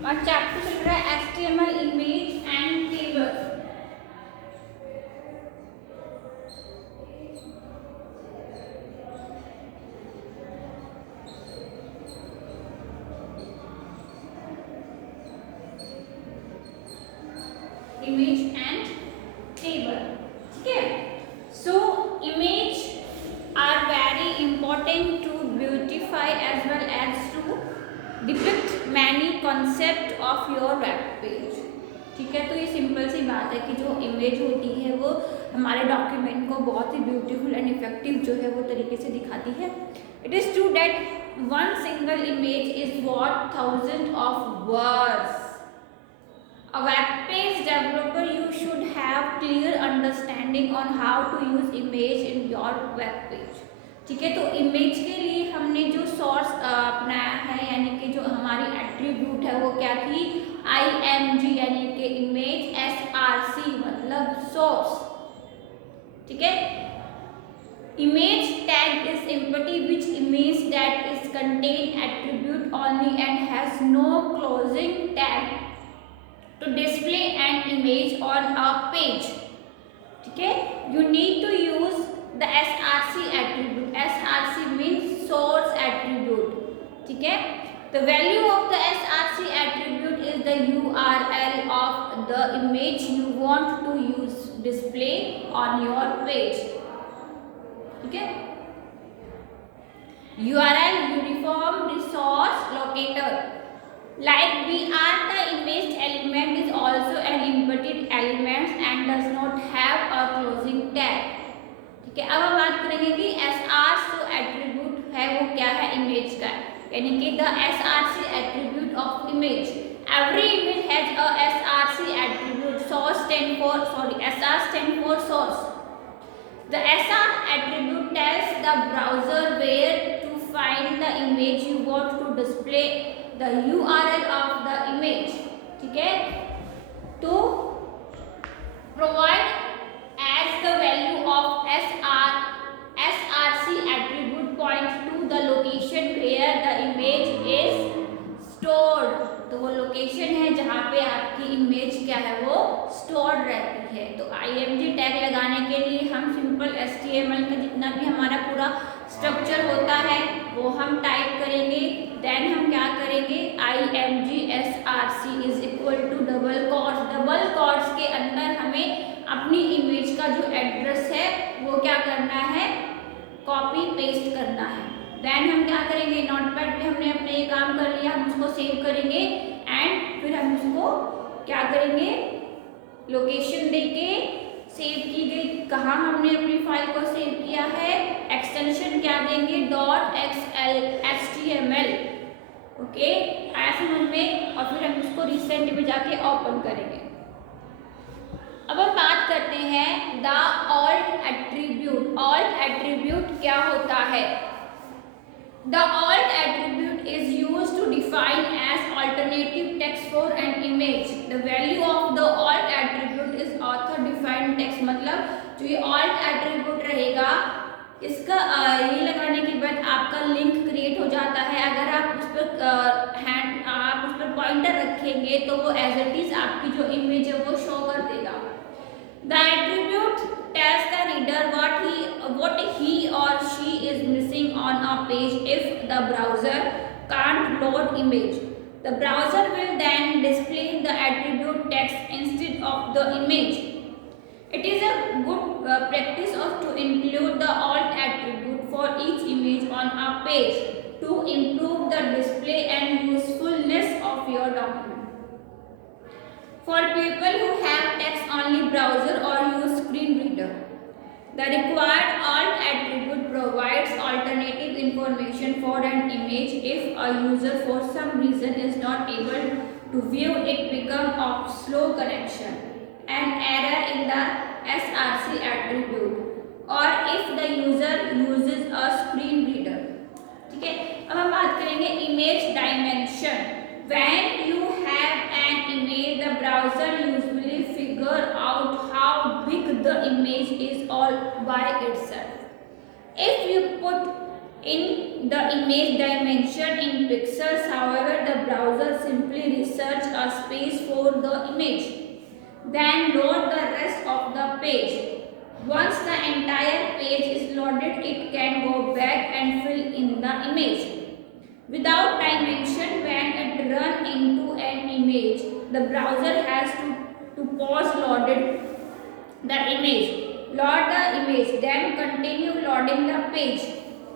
हमारा चैप्टर चल रहा है HTML image and table. Image and table, ठीक है। So image are very important to beautify as well as to depict many concept of your web page, ठीक है। तो ये सिंपल सी बात है कि जो इमेज होती है वो हमारे डॉक्यूमेंट को बहुत ही ब्यूटीफुल एंड इफेक्टिव जो है वो तरीके से दिखाती है। It is true that one single image is what 1000 of words. A web page developer, you should have clear understanding on how to use image in your web page, ठीक है। तो इमेज के लिए हमने जो सोर्स अपनाया है, यानी कि जो हमारी एट्रीब्यूट है वो क्या थी, IMG, यानी कि इमेज, SRC मतलब सोर्स, ठीक है। Image tag is empty which image that is contain attribute only and has no closing tag to display an image on a page, ठीक है। You need to use the SRC attribute. SRC means source attribute, ठीक है। The value of the SRC attribute is the URL of the image you want to use display on your page, ठीक है। URL uniform resource locator, like BR the image element is also an embedded element and does not have a closing tag, ठीक है। अब हम बात करेंगे कि SR जो एट्रीब्यूट है वो क्या है इमेज का, यानी कि the SRC attribute of image. Every image has a SRC attribute. SR stand for source. The SR attribute tells the browser where to find the image you want to display, the URL of the image, ठीक है। तो provide as the value of SRC attribute points to the location where the image is stored. तो वो लोकेशन है जहाँ पे आपकी इमेज क्या है वो स्टोर्ड रहती है। तो IMG टैग लगाने के लिए हम सिंपल HTML का जितना भी हमारा पूरा स्ट्रक्चर होता है वो हम टाइप करेंगे। देन हम क्या करेंगे, IMG SRC is equal to double quotes के अंदर हमें अपनी इमेज का जो एड्रेस है वो क्या करना है, कॉपी पेस्ट करना है। देन हम क्या करेंगे, नोटपैड पे हमने अपने ये काम कर लिया, हम उसको सेव करेंगे एंड फिर हम उसको क्या करेंगे, लोकेशन देके सेव की गई कहाँ हमने अपनी फाइल को सेव किया है, एक्सटेंशन क्या देंगे, .html, ओके, आया समझ में। और फिर हम उसको रिसेंट में जाके ओपन करेंगे। अब हम बात करते हैं the alt attribute. Alt attribute क्या होता है? The alt attribute is used to define as alternative text for an image. The value of the alt attribute is author defined text. मतलब जो ये ऑल्ट एट्रीब्यूट रहेगा इसका ये लगाने के बाद आपका लिंक क्रिएट हो जाता है। अगर आप उस पर पॉइंटर रखेंगे तो वो एज इट इज आपकी जो इमेज है वो शो कर देगा। The attribute tells the reader what he or she is missing on a page. If the browser can't load image, the browser will then display the attribute text instead of the image. It is a good practice to include the alt attribute for each image on a page to improve the display and usefulness of your document. For people who have text-only browser or use screen reader, the required alt attribute provides alternative information for an image. If a user for some reason is not able to view it, become of slow connection, an error in the SRC attribute, or if the user uses a screen reader, ठीक है। अब हम बात करेंगे image dimension. When you have an image, the browser usually figure out how big the image is all by itself. If you put in the image dimension in pixels. However, the browser simply research a space for the image, then load the rest of the page. Once the entire page is loaded, it can go back and fill in the image. Without dimension, when it runs into an image, the browser has to pause loaded the image, load the image, then continue loading the page.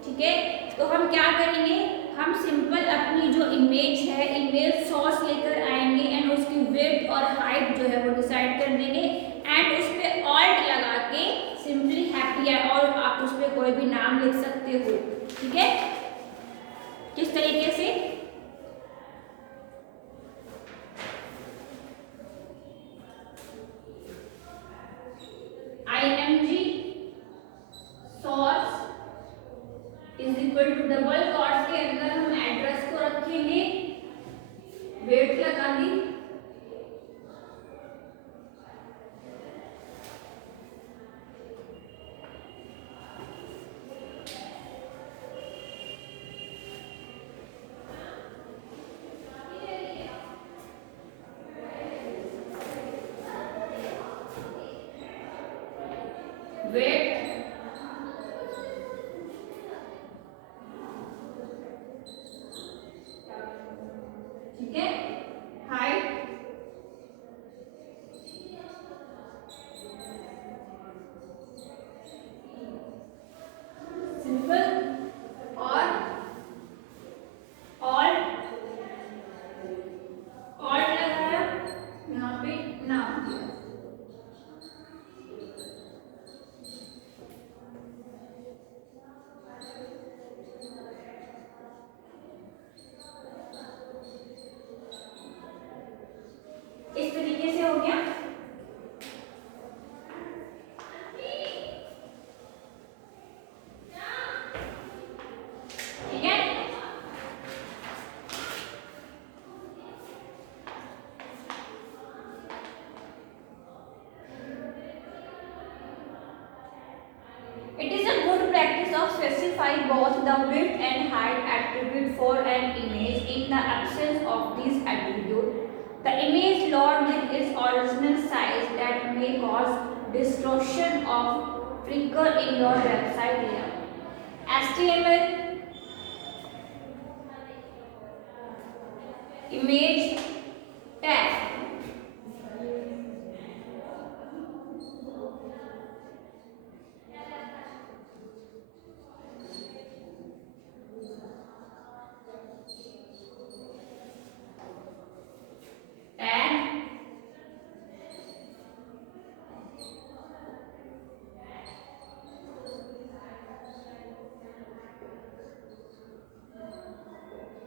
ठीक है, तो हम क्या करेंगे, हम सिंपल अपनी जो इमेज है, इमेज सोर्स लेकर आएंगे एंड उसकी विड्थ और हाइट जो है वो डिसाइड कर देंगे एंड उस पर ऑल्ट लगा के सिंपली हैप्पी है, और आप उस पर कोई भी नाम लिख सकते हो। ठीक है, किस तरीके से, img source is equal to double quotes के अंदर हम एड्रेस को रखेंगे, वेट लगा दी, वेट ठीक है, हाइट सिंपल और ऑल्ट लगाया, यहाँ पे नाम दिया। इस तरीके से हो गया। ठीक है, it is a good practice of specify both the width and height attribute for an image. In the absence of these attributes, the image load with its original size that may cause distortion of flicker in your website layout. HTML image tag,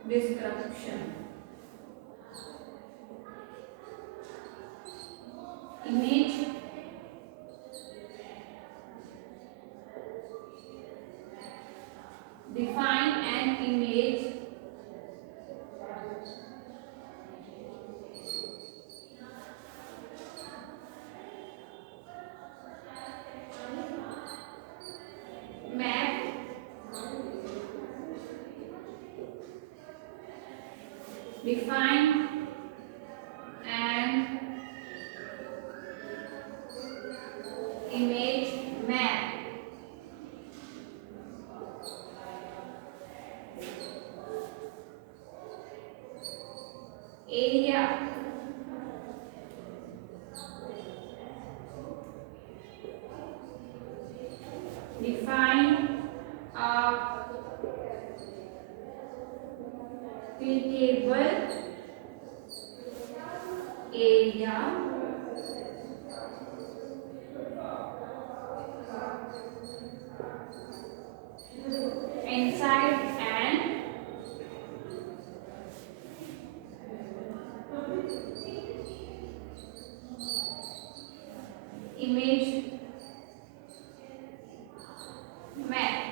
description, image define an image map define an image map area define a clickable area inside an image map।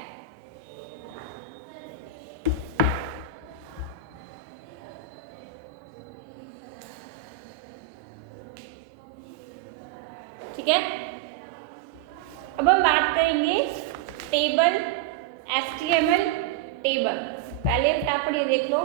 ठीक है, अब हम बात करेंगे table HTML table. पहले फटाफट ये देख लो।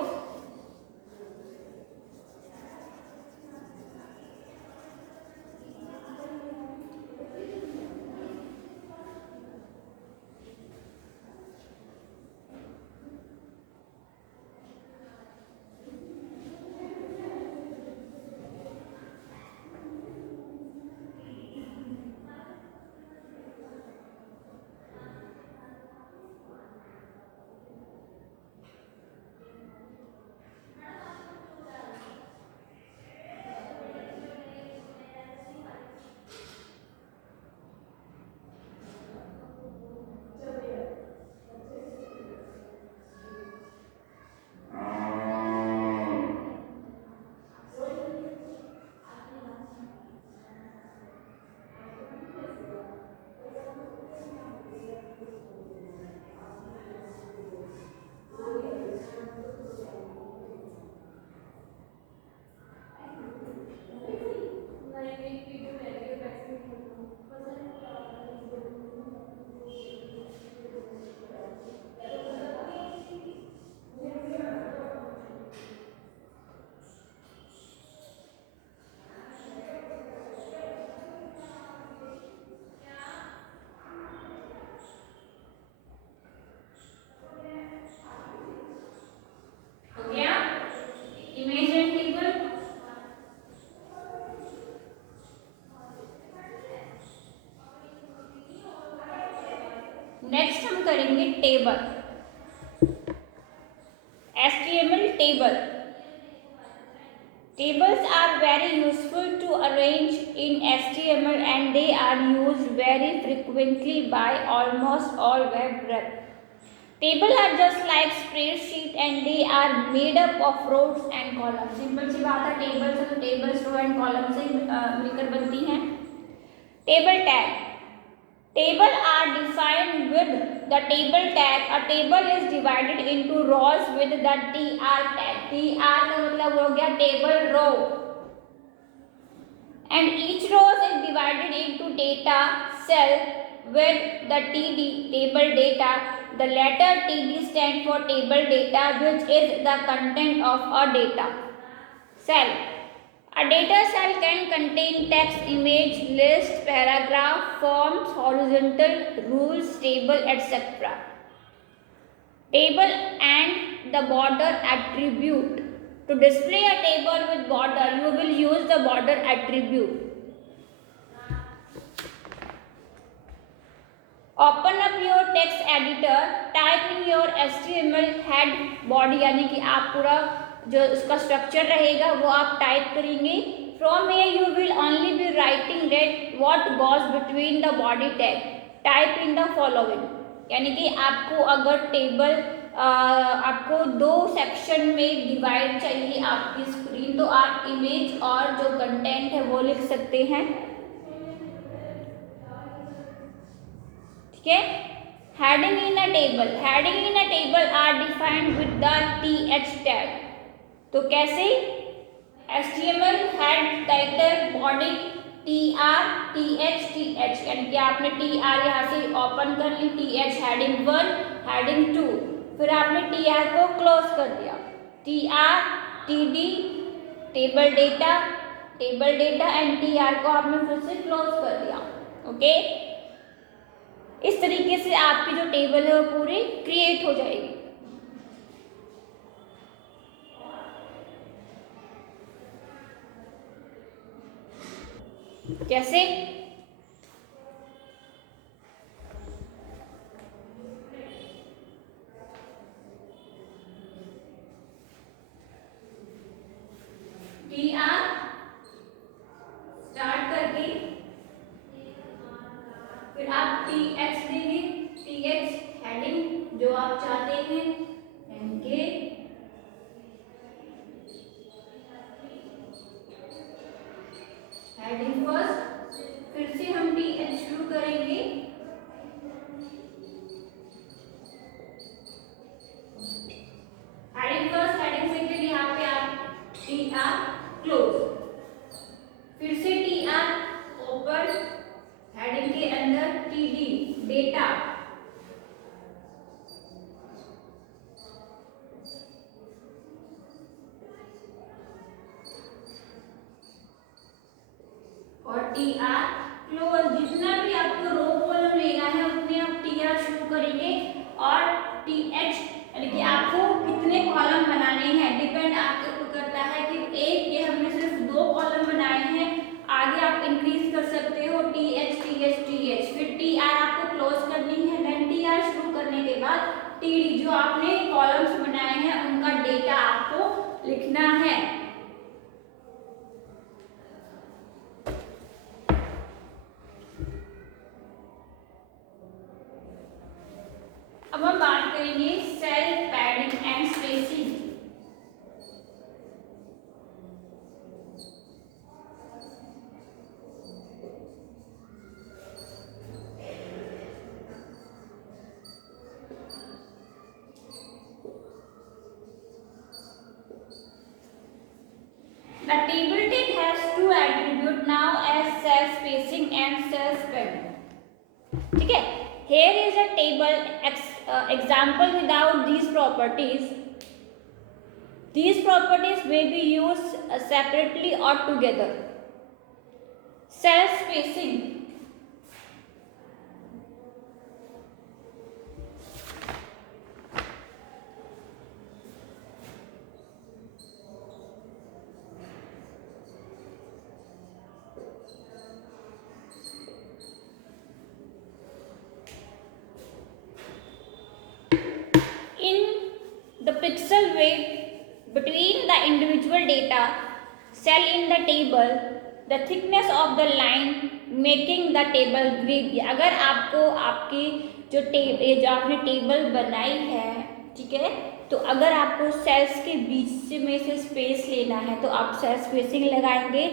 हो गया इमेज एंड टेबल। नेक्स्ट हम करेंगे table, HTML table. Tables are very useful to arrange in HTML and they are used very frequently by almost all web. Tables are just like spreadsheet and they are made up of rows and columns. Simple सी बात है, टेबल से तो tables row and column से मिलकर बनती हैं। Table tag, table are defined with the table tag. A table is divided into rows with the tr tag. tr का मतलब हो गया table row and each row is divided into data cell with the td, table data. The letter td stand for table data, which is the content of a data cell. A data cell can contain text, image, list, paragraph, forms, horizontal, rules, table, etc. Table and the border attribute. To display a table with border, you will use the border attribute. Open up your text editor, type in your HTML head body, यानी कि आप पूरा जो उसका स्ट्रक्चर रहेगा वो आप टाइप करेंगे। From here you will only be writing that what goes between the body tag. Type in the following, यानी कि आपको अगर टेबल आपको दो सेक्शन में डिवाइड चाहिए आपकी स्क्रीन, तो आप इमेज और जो कंटेंट है वो लिख सकते हैं। ठीक है। Heading in a table, heading in a table are defined with the th tag. तो कैसे, HTML head, title, body, tr, th, यानी कि आपने tr यहाँ से ओपन कर ली, th हेडिंग 1, हेडिंग 2, फिर आपने tr को क्लोज कर दिया, tr, td, table data and tr को आपने फिर से क्लोज कर दिया। ओके, इस तरीके से आपकी जो टेबल है वो पूरी क्रिएट हो जाएगी। कैसे, tr स्टार्ट करके फिर आप th देंगे, th हेडिंग जो आप चाहते हैं, यानी कि हेडिंग फर्स्ट, और टी आर क्लोज। जितना भी आपको रो कॉलम लेना है उतने आप टी आर शुरू करेंगे और टी एच, यानी कि आपको कितने कॉलम बनाने हैं डिपेंड आपके ऊपर करता है कि एक, ये हमने सिर्फ 2 कॉलम बनाए हैं, आगे आप इंक्रीज कर सकते हो T H T H T H, फिर टी आर आपको क्लोज करनी है, देन टी आर शुरू करने के बाद टी डी, जो आपने कॉलम्स बनाए हैं उनका डेटा आपको लिखना है। अब हम बात करेंगे cell padding and spacing. The table tag has 2 attributes now as cell spacing and cell padding. ठीक है, here is a table example without these properties. These properties may be used separately or together. Cell spacing. The pixel weight between the individual data cell in the table, the thickness of the line making the table grid. अगर आपको आपकी जो आपने टेबल बनाई है, ठीक है, तो अगर आपको सेल्स के बीच में से स्पेस लेना है तो आप सेल स्पेसिंग लगाएंगे।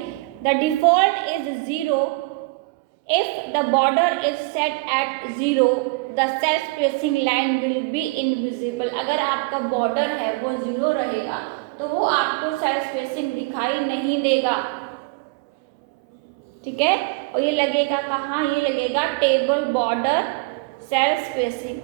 The default is 0 if the border is set at 0 the cell spacing line will be invisible. अगर आपका बॉर्डर है वो 0 रहेगा तो वो आपको सेल स्पेसिंग दिखाई नहीं देगा, ठीक है। और ये लगेगा कहाँ, ये लगेगा टेबल बॉर्डर सेल स्पेसिंग।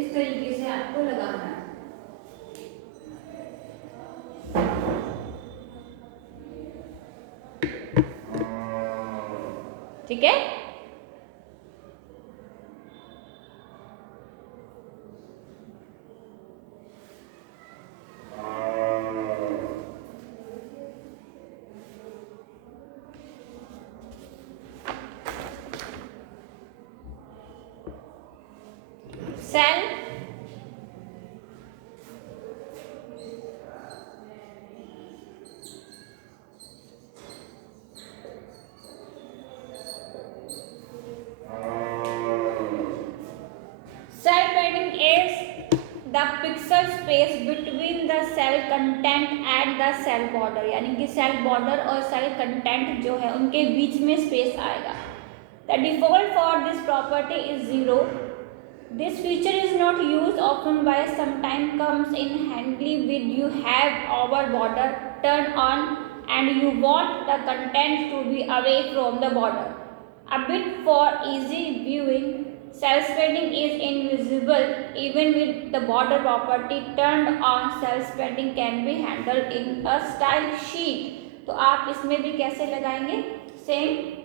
इस तरीके से आपको लगाना है, ठीक है। Cell padding is the pixel space between the cell content and the cell border, यानी कि सेल बॉर्डर और सेल कंटेंट जो है उनके बीच में स्पेस आएगा। The default for this property is 0. This feature is not used often but sometimes comes in handy when you have our border turned on and you want the content to be away from the border. A bit for easy viewing, cell padding is invisible even with the border property turned on. Cell padding can be handled in a style sheet. तो आप इसमें भी कैसे लगाएंगे, सेम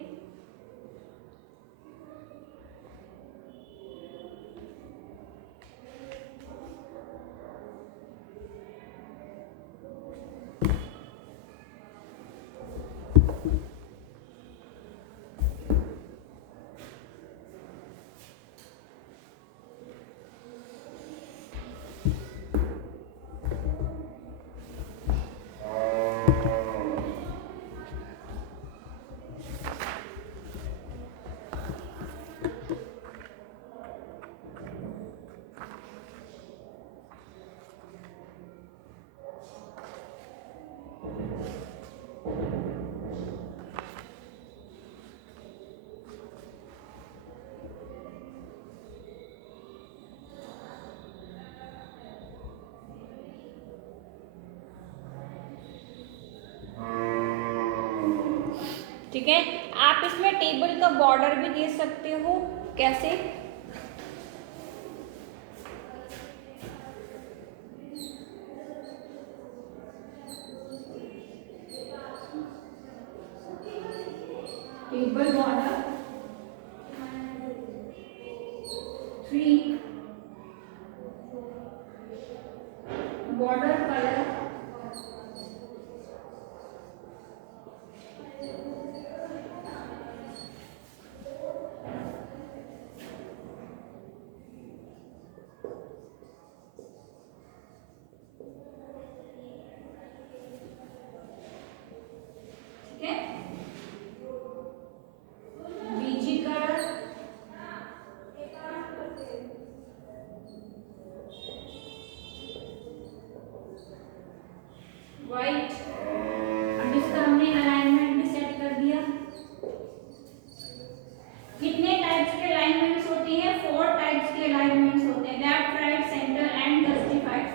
ठीक है। आप इसमें टेबल का बॉर्डर भी दे सकते हो। कैसे? Table border 3 border colour white. अब इसका हमने अलाइनमेंट भी सेट कर दिया। कितने टाइप्स के अलाइनमेंट्स होती है? 4 टाइप्स के अलाइनमेंट्स होते हैं, left right centre and justified.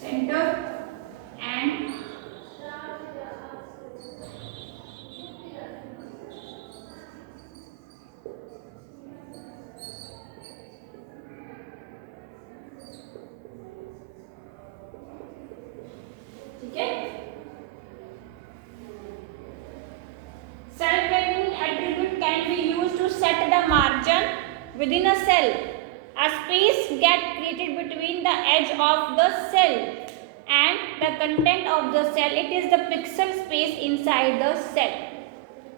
Centre and ठीक है। Self-adjoint attribute can be used to set the margin within a cell. A space get created between the edge of the cell and the content of the cell. It is the pixel space inside the cell.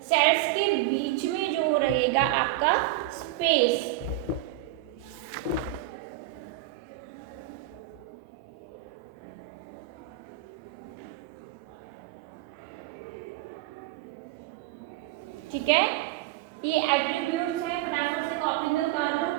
Cells के बीच में जो रहेगा आपका स्पेस, ठीक है। ये एट्रीब्यूट्स है, फटाफट से कॉपी में उतार दो।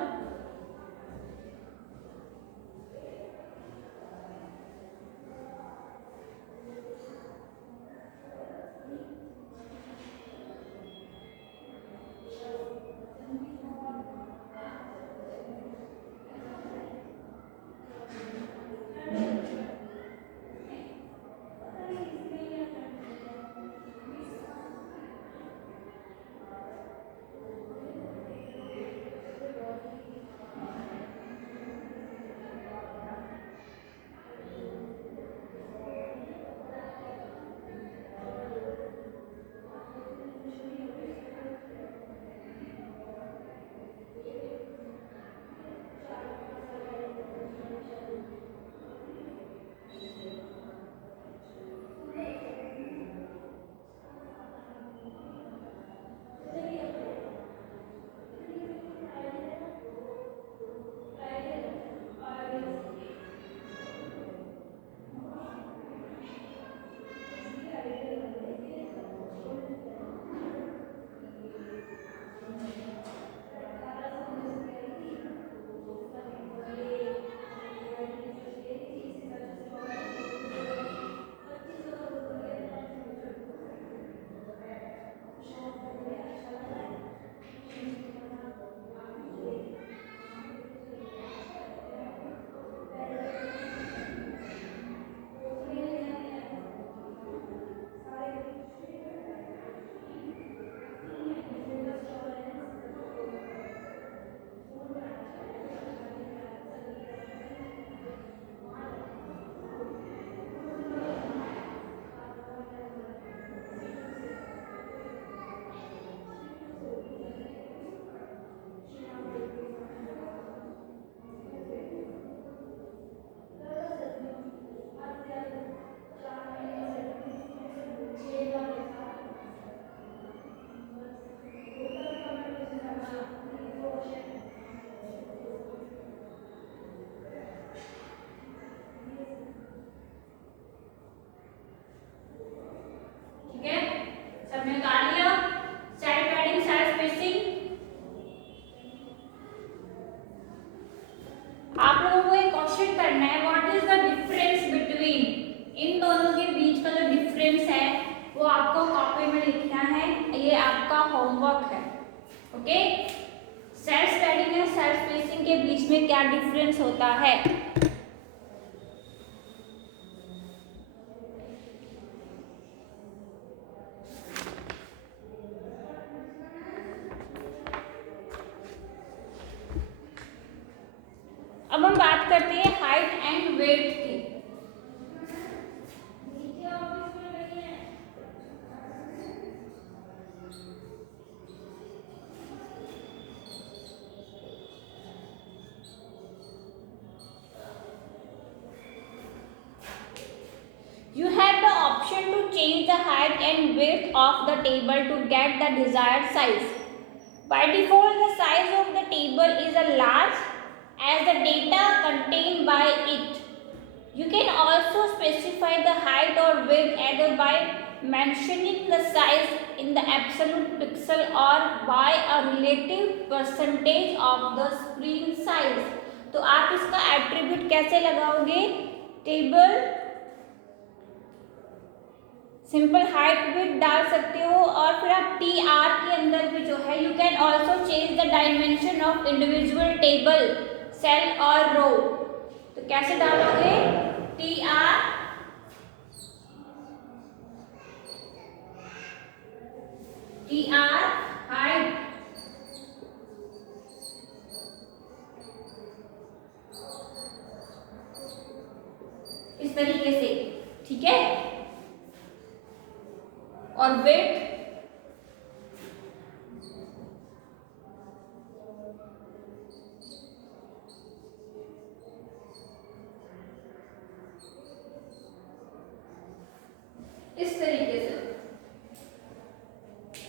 आप लोगों को एक क्वेश्चन करना है, what is the difference between, इन दोनों के बीच का जो डिफरेंस है वो आपको कॉपी में लिखना है, ये आपका होमवर्क है। ओके, सेल्फ स्पेडिंग और सेल्फ स्पेसिंग के बीच में क्या डिफरेंस होता है। अब हम बात करते हैं हाइट एंड वेट की। You have the option to change the height and width of the table to get the desired size. By default, the size of the table is a large as the data contained by it. You can also specify the height or width either by mentioning the size in the absolute pixel or by a relative percentage of the screen size. तो आप इसका एट्रीब्यूट कैसे लगाओगे? Table simple height width डाल सकते हो और फिर आप टी आर के अंदर भी जो है you can also change the dimension of individual table cell और रो। तो कैसे डालोगे? टी आर हाइट इस तरीके से, ठीक है। और वेट इस तरीके से,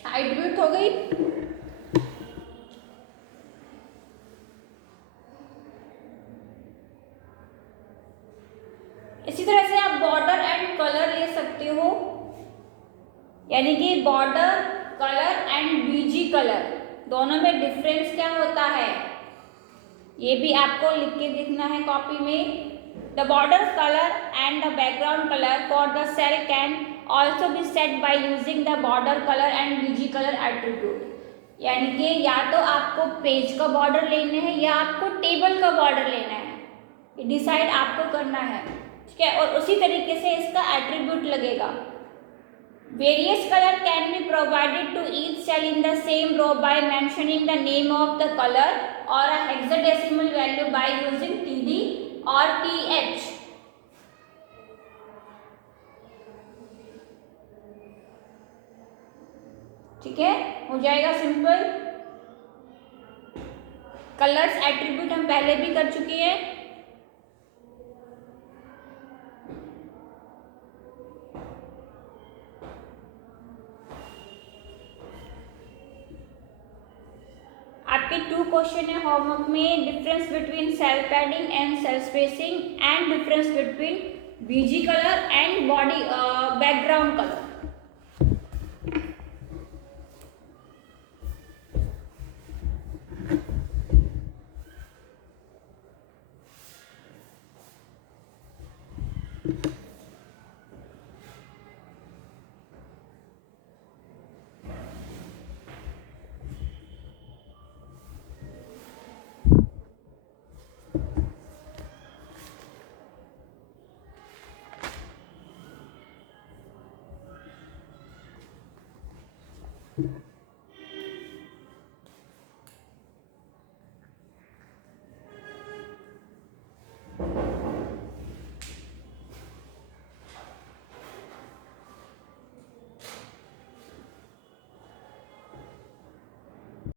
हाइट वेट हो गई। इसी तरह से आप बॉर्डर एंड कलर ले सकते हो, यानी कि border colour and BG colour दोनों में डिफरेंस क्या होता है ये भी आपको लिख के देखना है कॉपी में। The border colour and the background colour for the cell can also be set by using the border colour and BG colour attribute. यानी कि या तो आपको पेज का बॉर्डर लेना है या आपको टेबल का बॉर्डर लेना है, ये डिसाइड आपको करना है, ठीक है। और उसी तरीके से इसका एट्रीब्यूट लगेगा। Various color can be provided to each cell in the same row by mentioning the name of the color or a hexadecimal value by using TD or TH. ठीक है, हो जाएगा सिंपल। कलर्स एट्रीब्यूट हम पहले भी कर चुके हैं। आपके 2 क्वेश्चन है होमवर्क में, difference between cell padding and cell spacing and difference between BG colour and body background colour.